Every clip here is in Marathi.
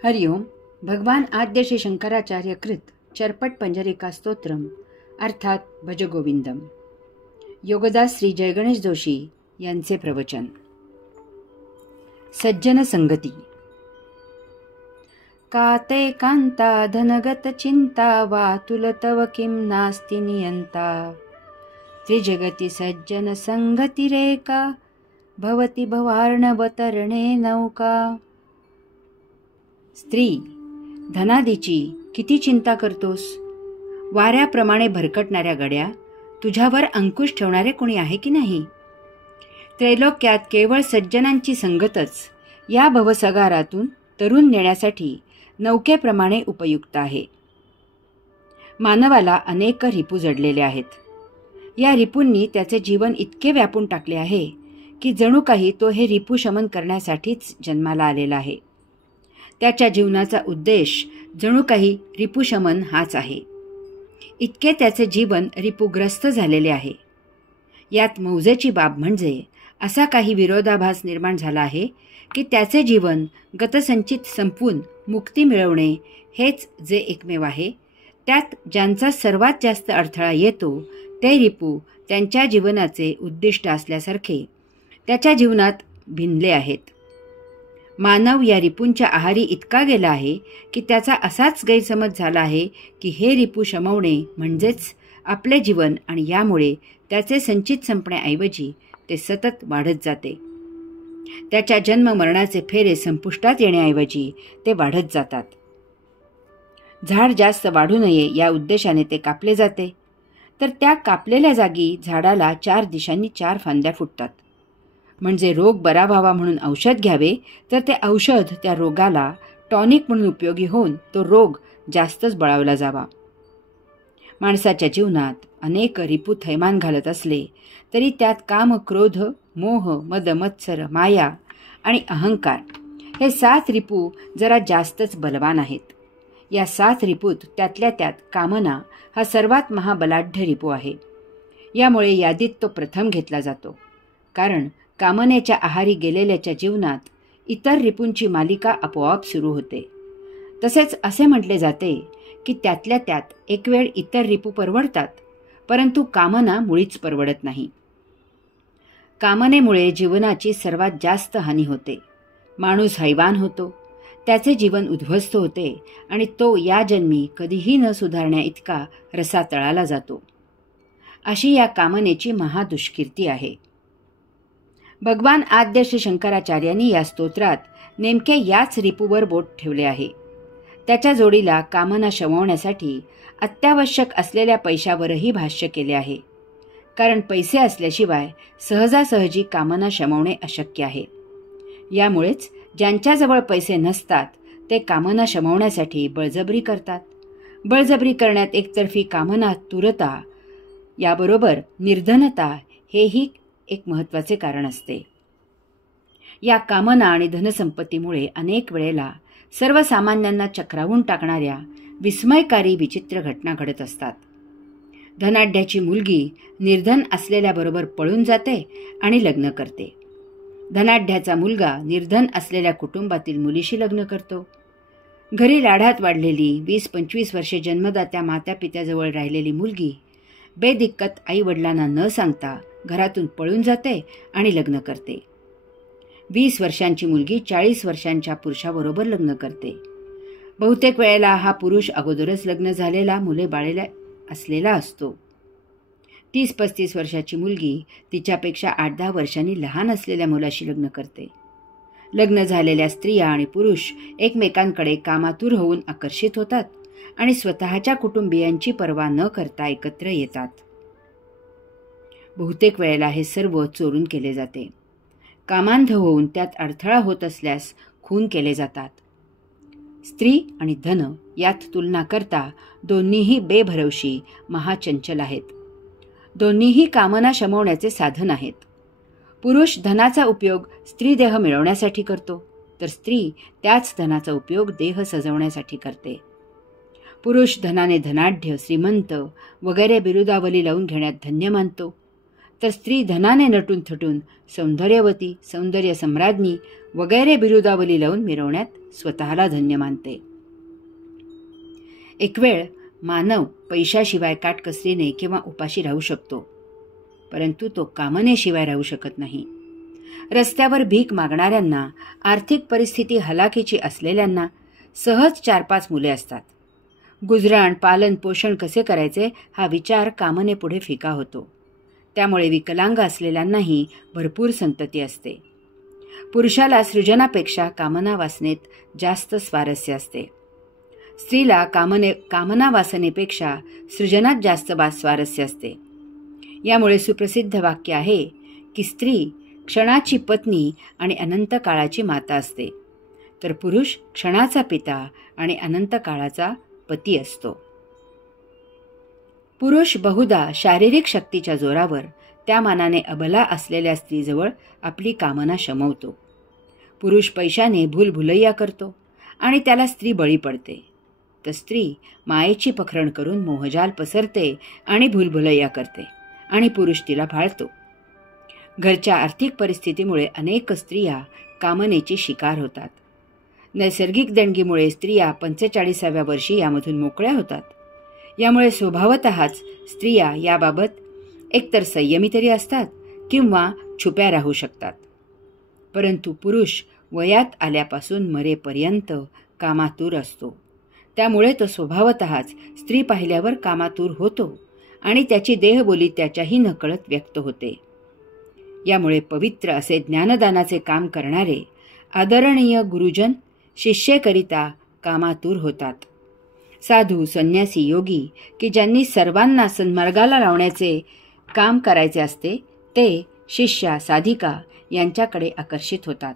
हरिओम. भगवान आद्य श्री शंकराचार्य कृत चरपट पंजरिका स्तोत्रम अर्थात भजगोविंदम. योगदास श्री जयगणेश जोशी यांचे प्रवचन. सज्जन संगती. काते कांता धनगत चिंता वा तुल तव किम नास्ति नियंता. त्रिजगती सज्जन संगती रेका भवती भवार्णवतरणे नौका. स्त्री, धनादीची किती चिंता करतोस? वाऱ्याप्रमाणे भरकटणाऱ्या गड्या, तुझ्यावर अंकुश ठेवणारे कोणी आहे की नाही? त्रैलोक्यात केवळ सज्जनांची संगतच या भवसगारातून तरुण नेण्यासाठी नौकेप्रमाणे उपयुक्त आहे. मानवाला अनेक रिपू जडलेले आहेत. या रिपूंनी त्याचे जीवन इतके व्यापून टाकले आहे की जणू काही तो हे रिपू शमन करण्यासाठीच जन्माला आलेला आहे. त्याच्या जीवनाचा उद्देश जणू काही रिपुशमन हाच आहे. इतके त्याचे जीवन रिपुग्रस्त झालेले आहे. यात मौजेची बाब म्हणजे असा काही विरोधाभास निर्माण झाला आहे की त्याचे जीवन गतसंचित संपवून मुक्ती मिळवणे हेच जे एकमेव आहे. त्यात ज्यांचा सर्वात जास्त अडथळा येतो ते रिपू त्यांच्या जीवनाचे उद्दिष्ट असल्यासारखे त्याच्या जीवनात भिनले आहेत. मानव या रिपूंच्या आहारी इतका गेला आहे की त्याचा असाच गैरसमज झाला आहे की हे रिपू शमवणे म्हणजेच आपले जीवन, आणि यामुळे त्याचे संचित संपण्याऐवजी ते सतत वाढत जाते. त्याच्या जन्म मरणाचे फेरे संपुष्टात येण्याऐवजी ते वाढत जातात. झाड जास्त वाढू नये या उद्देशाने ते कापले जाते, तर त्या कापलेल्या जागी झाडाला 4 दिशांनी 4 फांद्या फुटतात. म्हणजे रोग बरा व्हावा म्हणून औषध घ्यावे, तर ते औषध त्या रोगाला टॉनिक म्हणून उपयोगी होऊन तो रोग जास्तच बळावला जावा. माणसाच्या जीवनात अनेक रिपू थैमान घालत असले तरी त्यात काम, क्रोध, मोह, मद, मत्सर, माया आणि अहंकार हे 7 रिपू जरा जास्तच बलवान आहेत. या 7 रिपूत त्यातल्या त्यात कामना हा सर्वात महाबलाढ्य रिपू आहे. यामुळे यादीत तो प्रथम घेतला जातो. कारण कामनेच्या आहारी गेलेल्याच्या जीवनात इतर रिपूंची मालिका आपोआप सुरू होते. तसेच असे म्हटले जाते की त्यातल्या त्यात एक वेळ इतर रिपू परवडतात, परंतु कामना मुळीच परवडत नाही. कामनेमुळे जीवनाची सर्वात जास्त हानी होते. माणूस हैवान होतो, त्याचे जीवन उद्ध्वस्त होते आणि तो या जन्मी कधीही न सुधारण्या इतका रसातळाला जातो. अशी या कामनेची महादुष्कीर्ती आहे. भगवान आद्य श्री शंकराचार्यांनी या स्तोत्रात नेमके याच रिपूवर बोट ठेवले आहे. त्याच्या जोडीला कामना शमवण्यासाठी अत्यावश्यक असलेल्या पैशावरही भाष्य केले आहे. कारण पैसे असल्याशिवाय सहजासहजी कामना शमवणे अशक्य आहे. यामुळेच ज्यांच्याजवळ पैसे नसतात ते कामना शमवण्यासाठी बळजबरी करतात. बळजबरी करण्यात एकतर्फी कामना, तुरता, याबरोबर निर्धनता हेही एक महत्त्वाचे कारण असते. या कामना आणि धनसंपत्तीमुळे अनेक वेळेला सर्वसामान्यांना चक्रावून टाकणाऱ्या विस्मयकारी विचित्र घटना घडत असतात. धनाढ्याची मुलगी निर्धन असलेल्याबरोबर पळून जाते आणि लग्न करते. धनाढ्याचा मुलगा निर्धन असलेल्या कुटुंबातील मुलीशी लग्न करतो. घरी लाडात वाढलेली 20-25 वर्षे जन्मदात्या मातापित्याजवळ राहिलेली मुलगी बेदिक्कत आईवडिलांना न सांगता घरातून पळून जाते आणि लग्न करते. 20 वर्षांची मुलगी 40 वर्षांच्या पुरुषाबरोबर लग्न करते. बहुतेक वेळेला हा पुरुष अगोदरच लग्न झालेला, मुले बाळेला असलेला असतो. 30-35 वर्षाची मुलगी तिच्यापेक्षा 8-10 वर्षांनी लहान असलेल्या मुलाशी लग्न करते. लग्न झालेल्या स्त्रिया आणि पुरुष एकमेकांकडे कामातुर होऊन आकर्षित होतात आणि स्वतःच्या कुटुंबियांची पर्वा न करता एकत्र येतात. बहुतेक वेळेला हे सर्व चोरून केले जाते. कामांध होऊन त्यात अडथळा होत असल्यास खून केले जातात. स्त्री आणि धन यात तुलना करता दोन्हीही बेभरवशी, महाचंचल आहेत. दोन्हीही कामना शमवण्याचे साधन आहेत. पुरुष धनाचा उपयोग स्त्रीदेह मिळवण्यासाठी करतो, तर स्त्री त्याच धनाचा उपयोग देह सजवण्यासाठी करते. पुरुष धनाने धनाढ्य, श्रीमंत वगैरे बिरुदावली लावून घेण्यात धन्य मानतो, तर स्त्री धनाने नटून थटून सौंदर्यवती, सौंदर्य सम्राज्ञी वगैरे बिरुदावली लावून मिरवण्यात स्वतःला धन्य मानते. एक वेळ मानव पैशाशिवाय काटकसरीने किंवा उपाशी राहू शकतो, परंतु तो कामनेशिवाय राहू शकत नाही. रस्त्यावर भीक मागणाऱ्यांना, आर्थिक परिस्थिती हलाखीची असलेल्यांना सहज 4-5 मुले असतात. गुजराण, पालन पोषण कसे करायचे हा विचार कामनेपुढे फिका होतो. त्यामुळे विकलांग असलेल्यांनाही भरपूर संतती असते. पुरुषाला सृजनापेक्षा कामना वासनेत जास्त स्वारस्य असते. स्त्रीला कामना वासनेपेक्षा सृजनात जास्त स्वारस्य असते. यामुळे सुप्रसिद्ध वाक्य आहे की स्त्री क्षणाची पत्नी आणि अनंत काळाची माता असते, तर पुरुष क्षणाचा पिता आणि अनंत काळाचा पती असतो. पुरुष बहुधा शारीरिक शक्तीच्या जोरावर त्या मानाने अबला असलेल्या स्त्रीजवळ आपली कामना शमवतो. पुरुष पैशाने भूलभुलैया करतो आणि त्याला स्त्री बळी पडते, तर स्त्री मायेची पखरण करून मोहजाल पसरते आणि भूलभुलैया करते आणि पुरुष तिला भाळतो. घरच्या आर्थिक परिस्थितीमुळे अनेक स्त्रिया कामनेची शिकार होतात. नैसर्गिक देणगीमुळे स्त्रिया 45व्या वर्षी यामधून मोकळ्या होतात. यामुळे स्वभावतःच स्त्रिया याबाबत एकतर संयमी तरी असतात किंवा छुप्या राहू शकतात. परंतु पुरुष वयात आल्यापासून मरेपर्यंत कामातूर असतो. त्यामुळे तो स्वभावतःच स्त्री पाहिल्यावर कामातूर होतो आणि त्याची देहबोली त्याच्याही नकळत व्यक्त होते. यामुळे पवित्र असे ज्ञानदानाचे काम करणारे आदरणीय गुरुजन शिष्येकरिता कामातूर होतात. साधू, संन्यासी, योगी की ज्यांनी सर्वांना सन्मार्गाला लावण्याचे काम करायचे असते, ते शिष्या, साधिका यांच्याकडे आकर्षित होतात.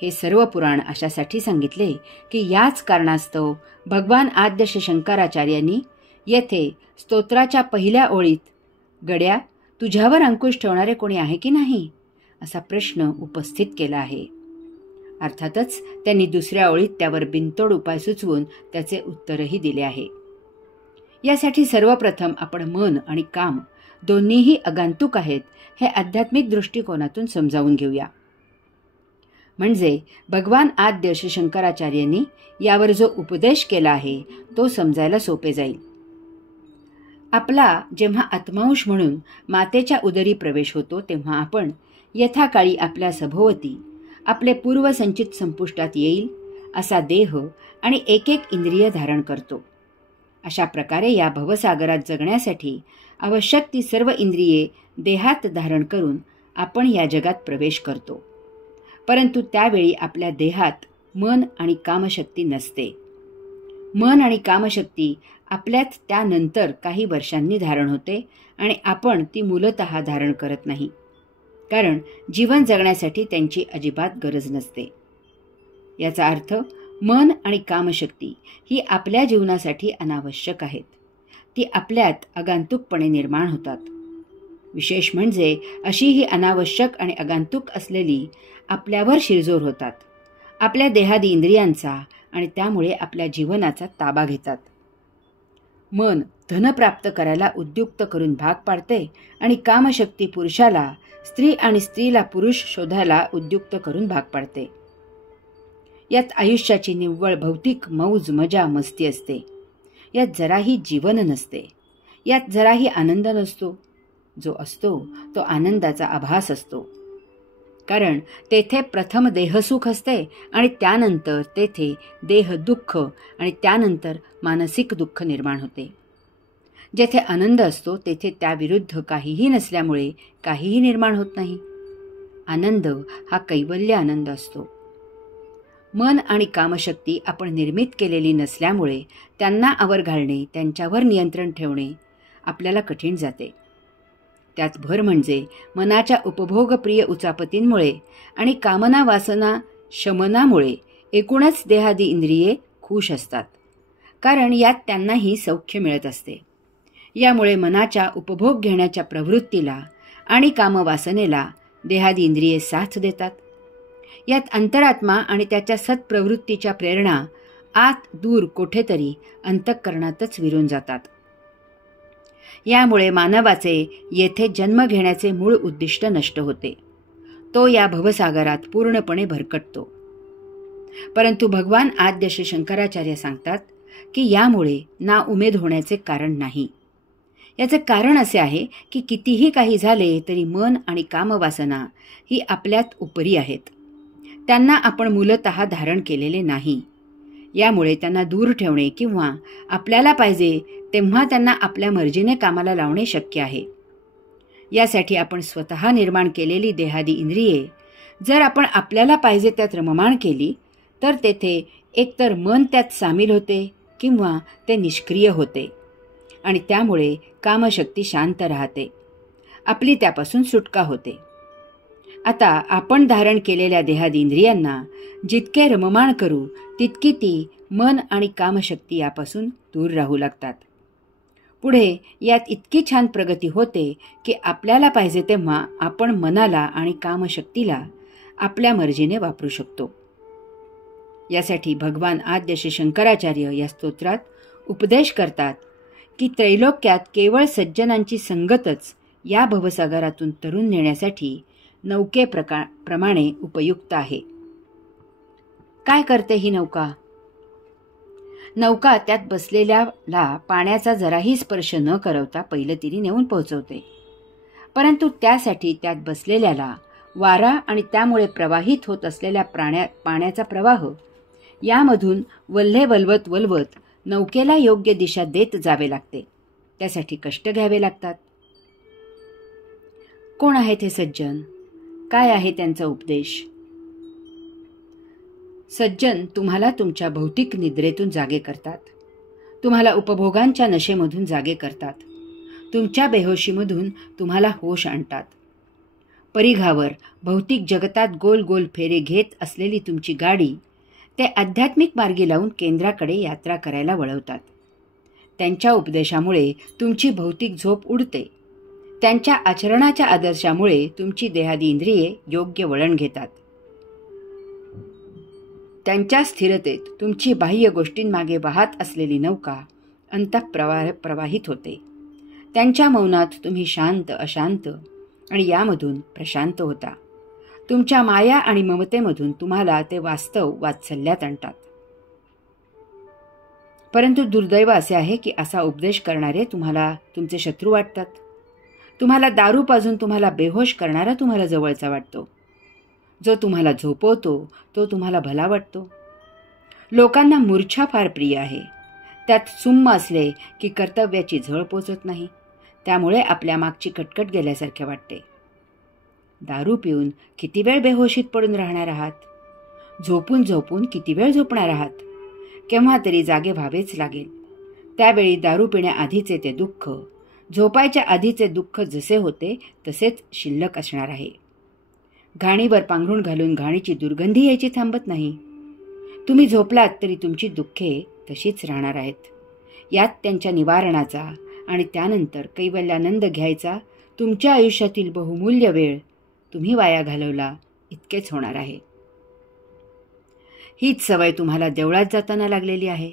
हे सर्व पुराण अशासाठी सांगितले की याच कारणास्तव भगवान आद्य श्री शंकराचार्यांनी येथे स्तोत्राच्या पहिल्या ओळीत गड्या तुझ्यावर अंकुश ठेवणारे कोणी आहे की नाही असा प्रश्न उपस्थित केला आहे. अर्थातच त्यांनी दुसऱ्या ओळीत त्यावर बिनतोड उपाय सुचवून त्याचे उत्तरही दिले आहे. यासाठी सर्वप्रथम आपण मन आणि काम दोन्हीही आगंतुक आहेत हे आध्यात्मिक दृष्टिकोनातून समजावून घेऊया. म्हणजे भगवान आद्य श्री शंकराचार्यांनी यावर जो उपदेश केला आहे तो समजायला सोपे जाईल. आपला जेव्हा आत्मांश म्हणून मातेच्या उदरी प्रवेश होतो तेव्हा आपण यथाकाळी आपल्या सभोवती आपले पूर्वसंचित संपुष्टात येईल असा देह आणि एक इंद्रिय धारण करतो. अशा प्रकारे या भवसागरात जगण्यासाठी आवश्यक ती सर्व इंद्रिये देहात धारण करून आपण या जगात प्रवेश करतो. परंतु त्यावेळी आपल्या देहात मन आणि कामशक्ती नसते. मन आणि कामशक्ती आपल्यात त्यानंतर काही वर्षांनी धारण होते आणि आपण ती मूलतः धारण करत नाही, कारण जीवन जगण्यासाठी त्यांची अजिबात गरज नसते. याचा अर्थ मन आणि कामशक्ती ही आपल्या जीवनासाठी अनावश्यक आहेत. ती आपल्यात आगंतुकपणे निर्माण होतात. विशेष म्हणजे अशी ही अनावश्यक आणि आगंतुक असलेली आपल्यावर शिरजोर होतात, आपल्या देहादी इंद्रियांचा आणि त्यामुळे आपल्या जीवनाचा ताबा घेतात. मन धन प्राप्त करायला उद्युक्त करून भाग पाडते आणि कामशक्ती पुरुषाला स्त्री आणि स्त्रीला पुरुष शोधायला उद्युक्त करून भाग पाडते. यात आयुष्याची निव्वळ भौतिक मौज मजा मस्ती असते. यात जराही जीवन नसते. यात जराही आनंद नसतो. जो असतो तो आनंदाचा आभास असतो, कारण तेथे प्रथम देहसुख असते आणि त्यानंतर तेथे देह दुःख आणि त्यानंतर मानसिक दुःख निर्माण होते. जेथे आनंद असतो तेथे त्याविरुद्ध काहीही नसल्यामुळे काहीही निर्माण होत नाही. आनंद हा कैवल्य आनंद असतो. मन आणि कामशक्ती आपण निर्मित केलेली नसल्यामुळे त्यांना आवर घालणे, त्यांच्यावर नियंत्रण ठेवणे आपल्याला कठीण जाते. त्यात भर म्हणजे मनाच्या उपभोगप्रिय उचापतींमुळे आणि कामना वासना शमनामुळे एकूणच देहादी इंद्रिये खुश असतात, कारण यात त्यांनाही सौख्य मिळत असते. यामुळे मनाच्या उपभोग घेण्याच्या प्रवृत्तीला आणि कामवासनेला देहादी इंद्रिये साथ देतात. यात अंतरात्मा आणि त्याच्या सत्प्रवृत्तीच्या प्रेरणा आत दूर कोठेतरी अंतःकरणातच विरून जातात. यामुळे मानवाचे येथे जन्म घेण्याचे मूळ उद्दिष्ट नष्ट होते. तो या भवसागरात पूर्णपणे भरकटतो. परंतु भगवान आद्य श्री शंकराचार्य सांगतात की यामुळे ना उमेद होण्याचे कारण नाही. याचे कारण असे आहे की कितीही काही झाले तरी मन आणि कामवासना ही आपल्यात उपरी आहेत. त्यांना आपण मूलतः धारण केलेले नाही. यामुळे त्यांना दूर ठेवणे किंवा आपल्याला पाहिजे तेव्हा त्यांना आपल्या मर्जीने कामाला लावणे शक्य आहे. यासाठी आपण स्वतः निर्माण केलेली देहादी इंद्रिये जर आपण आपल्याला पाहिजे त्यात रममाण केली तर तेथे एकतर मन त्यात सामील होते किंवा ते निष्क्रिय होते आणि त्यामुळे कामशक्ती शांत राहते. आपली त्यापासून सुटका होते. आता आपण धारण केलेल्या देहादी इंद्रियांना जितके रममाण करू तितकी ती मन आणि कामशक्ती यापासून दूर राहू लागतात. पुढे यात इतकी छान प्रगती होते की आपल्याला पाहिजे तेव्हा आपण मनाला आणि कामशक्तीला आपल्या मर्जीने वापरू शकतो. यासाठी भगवान आद्य श्री शंकराचार्य या स्तोत्रात उपदेश करतात की त्रैलोक्यात केवळ सज्जनांची संगतच या भवसागरातून तरुण नेण्यासाठी नौकेप्रमाणे उपयुक्त आहे. काय करते ही नौका? नौका त्यात बसलेल्याला पाण्याचा जराही स्पर्श न करवता पहिलं तिरी नेऊन पोहोचवते. परंतु त्यासाठी त्यात बसलेल्याला वारा आणि त्यामुळे प्रवाहित होत असलेल्या पाण्याचा प्रवाह यामधून वल्हे वलवत वलवत नौकेला योग्य दिशा देत जावे लागते. त्यासाठी कष्ट घ्यावे लागतात. कोण आहेत हे सज्जन? काय आहे त्यांचा उपदेश? सज्जन तुम्हाला तुमच्या भौतिक निद्रेतून जागे करतात. तुम्हाला उपभोगांच्या नशेमधून जागे करतात. तुमच्या बेहोशीमधून तुम्हाला होश आणतात. परिघावर भौतिक जगतात गोल गोल फेरे घेत असलेली तुमची गाडी ते आध्यात्मिक मार्गी लावून केंद्राकडे यात्रा करायला वळवतात. त्यांच्या उपदेशामुळे तुमची भौतिक झोप उडते. त्यांच्या आचरणाच्या आदर्शामुळे तुमची देहादी इंद्रिये योग्य वळण घेतात. त्यांच्या स्थिरतेत तुमची बाह्य गोष्टींमागे वाहत असलेली नौका प्रवाहित होते. त्यांच्या मौनात तुम्ही शांत अशांत आणि यामधून प्रशांत होता. तुमच्या माया आणि ममतेमधून तुम्हाला ते वास्तव वात्सल्यात आणतात. परंतु दुर्दैव असे आहे की असा उपदेश करणारे तुम्हाला तुमचे शत्रू वाटतात. तुम्हाला दारू पाजून तुम्हाला बेहोश करणारा तुम्हाला जवळचा वाटतो. जो तुम्हाला झोपवतो तो तुम्हाला भला वाटतो. लोकांना मूर्छा फार प्रिय आहे. त्यात सुम्म असले की कर्तव्याची झळ पोचत नाही. त्यामुळे आपल्या मागची कटकट गेल्यासारखे वाटते. दारू पिऊन किती वेळ बेहोशीत पडून राहणार आहात? झोपून झोपून किती वेळ झोपणार आहात? केव्हा तरी जागे व्हावेच लागेल. त्यावेळी दारू पिण्याआधीचे ते दुःख, झोपायच्या आधीचे दुःख जसे होते तसेच शिल्लक असणार आहे. घाणीवर पांघरूण घालून घाणीची दुर्गंधी यायची थांबत नाही. तुम्ही झोपलात तरी तुमची दुःखे तशीच राहणार आहेत. यात त्यांच्या निवारणाचा आणि त्यानंतर कैवल्यानंद घ्यायचा तुमच्या आयुष्यातील बहुमूल्य वेळ तुम्ही वाया घालवला इतकेच होणार आहे. हीच सवय तुम्हाला देवळात जाताना लागलेली आहे.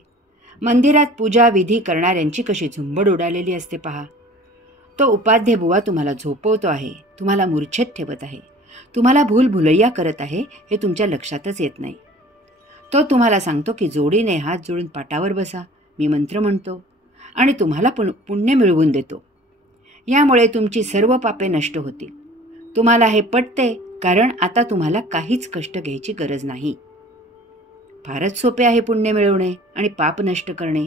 मंदिरात पूजा विधी करणाऱ्यांची कशी झुंबड उडालेली असते पहा. तो उपाध्ये बुवा तुम्हाला झोपवतो आहे, तुम्हाला मूर्छेत ठेवत आहे, तुम्हाला भूलभुलैया करत आहे हे तुमच्या लक्षातच येत नाही. तो तुम्हाला सांगतो की जोडीने हात जोडून पाटावर बसा, मी मंत्र म्हणतो आणि तुम्हाला पुण्य मिळवून देतो. यामुळे तुमची सर्व पापे नष्ट होतील. तुम्हाला हे पटते कारण आता तुम्हाला काहीच कष्ट घ्यायची गरज नाही. फारच सोपे आहे पुण्य मिळवणे आणि पाप नष्ट करणे.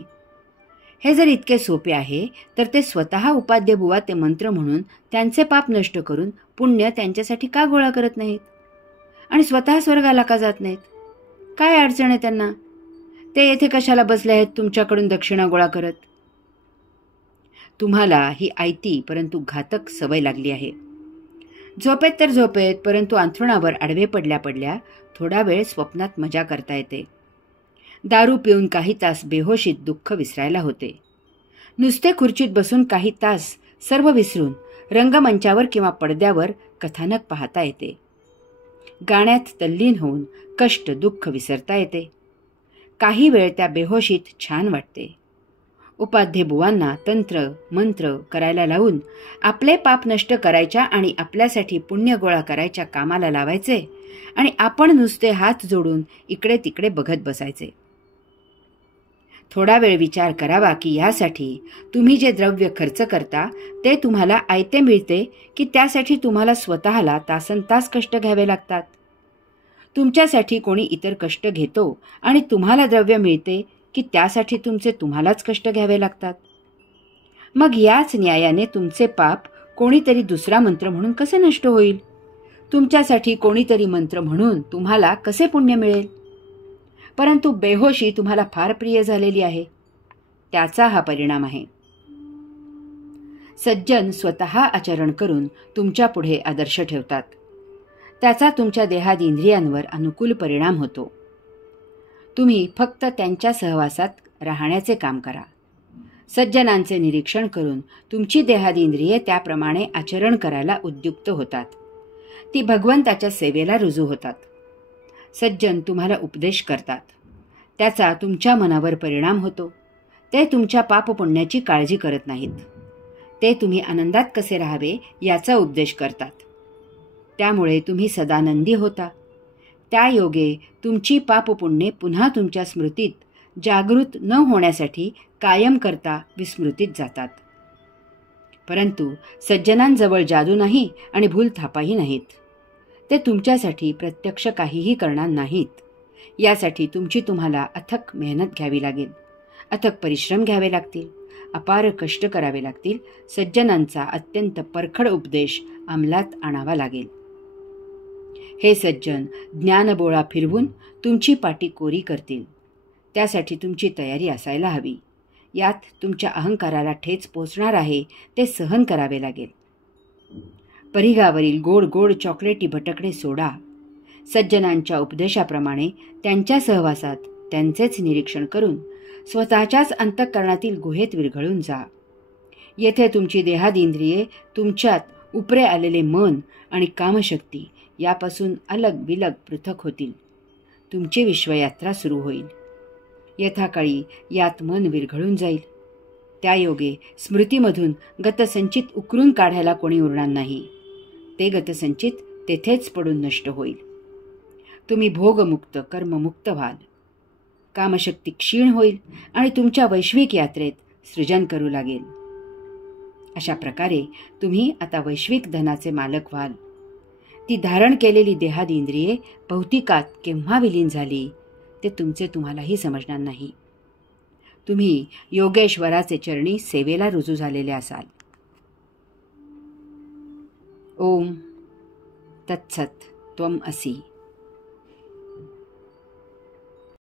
हे जर इतके सोपे आहे तर ते स्वतः उपाध्ये बुवा ते मंत्र म्हणून त्यांचे पाप नष्ट करून पुण्य त्यांच्यासाठी का गोळा करत नाहीत आणि स्वतः स्वर्गाला का जात नाहीत? काय अडचण आहे त्यांना? ते येथे कशाला बसले आहेत तुमच्याकडून दक्षिणा गोळा करत? तुम्हाला ही आयती परंतु घातक सवय लागली आहे. झोपेत तर झोपेत, परंतु अंथरुणावर आडवे पडल्या पडल्या थोडा वेळ स्वप्नात मजा करता येते. दारू पिऊन काही तास बेहोशीत दुःख विसरायला होते. नुसते खुर्चीत बसून काही तास सर्व विसरून रंगमंचावर किंवा पडद्यावर कथानक पाहता येते. गाण्यात तल्लीन होऊन कष्ट दुःख विसरता येते. काही वेळ त्या बेहोशीत छान वाटते. उपाध्ये बुवांना तंत्र मंत्र करायला लावून आपले पाप नष्ट करायच्या आणि आपल्यासाठी पुण्य गोळा करायच्या कामाला लावायचे आणि आपण नुसते हात जोडून इकडे तिकडे बघत बसायचे. थोडा वेळ विचार करावा की यासाठी तुम्ही जे द्रव्य खर्च करता ते तुम्हाला आयते मिळते की त्यासाठी तुम्हाला स्वतःला तासनतास कष्ट घ्यावे लागतात. तुमच्यासाठी कोणी इतर कष्ट घेतो आणि तुम्हाला द्रव्य मिळते की त्यासाठी तुमचे तुम्हालाच कष्ट घ्यावे लागतात. मग याच न्यायाने तुमचे पाप कोणीतरी दुसरा मंत्र म्हणून कसे नष्ट होईल? तुमच्यासाठी कोणीतरी मंत्र म्हणून तुम्हाला कसे पुण्य मिळेल? परंतु बेहोशी तुम्हाला फार प्रिय झालेली आहे, त्याचा हा परिणाम आहे. सज्जन स्वतः आचरण करून तुमच्या पुढे आदर्श ठेवतात. त्याचा तुमच्या देहादी इंद्रियांवर अनुकूल परिणाम होतो. तुम्ही फक्त त्यांच्या सहवासात राहण्याचे काम करा. सज्जनांचे निरीक्षण करून तुमची देहादी इंद्रिये त्याप्रमाणे आचरण करायला उद्युक्त होतात. ती भगवंताच्या सेवेला रुजू होतात. सज्जन तुम्हाला उपदेश करतात. त्याचा तुमच्या मनावर परिणाम होतो. ते तुमच्या पापपुण्याची काळजी करत नाहीत. ते तुम्ही आनंदात कसे राहावे याचा उपदेश करतात. त्यामुळे तुम्ही सदानंदी होता. त्या योगे तुमची पापपुण्ये पुन्हा तुमच्या स्मृतीत जागृत न होण्यासाठी कायम करता विस्मृतीत जातात. परंतु सज्जनांजवळ जादू नाही आणि भूलथापाही नाहीत. ते तुमच्यासाठी प्रत्यक्ष काहीही करणार नाहीत. यासाठी तुमची तुम्हाला अथक मेहनत घ्यावी लागेल, अथक परिश्रम घ्यावे लागतील, अपार कष्ट करावे लागतील. सज्जनांचा अत्यंत परखड उपदेश अंमलात आणावा लागेल. हे सज्जन ज्ञानबोळा फिरवून तुमची पाटी कोरी करतील. त्यासाठी तुमची तयारी असायला हवी. यात तुमच्या अहंकाराला ठेच पोचणार आहे ते सहन करावे लागेल. परिघावरील गोड गोड चॉकलेटी भटकणे सोडा. सज्जनांच्या उपदेशाप्रमाणे त्यांच्या सहवासात त्यांचेच निरीक्षण करून स्वतःच्याच अंतःकरणातील गुहेत विरघळून जा. येथे तुमची देहादिंद्रिये तुमच्यात उपरे आलेले मन आणि कामशक्ती यापासून अलग विलग पृथक होतील. तुमची विश्वयात्रा सुरू होईल. यथाकाळी यात मन विरघळून जाईल. त्यायोगे स्मृतीमधून गतसंचित उकरून काढायला कोणी उरणार नाही. ते गतसंचित तेथेच पडून नष्ट होईल. तुम्ही भोगमुक्त कर्ममुक्त व्हाल. कामशक्ती क्षीण होईल आणि तुमच्या वैश्विक यात्रेत सृजन करू लागेल. अशा प्रकारे तुम्ही आता वैश्विक धनाचे मालक व्हाल. ती धारण केलेली देहादी इंद्रिये भौतिकात केव्हा विलीन झाली ते तुमचे तुम्हालाही समजणार नाही. तुम्ही योगेश्वराचे चरणी सेवेला रुजू झालेले असाल. ओम तत्सत त्वम असि.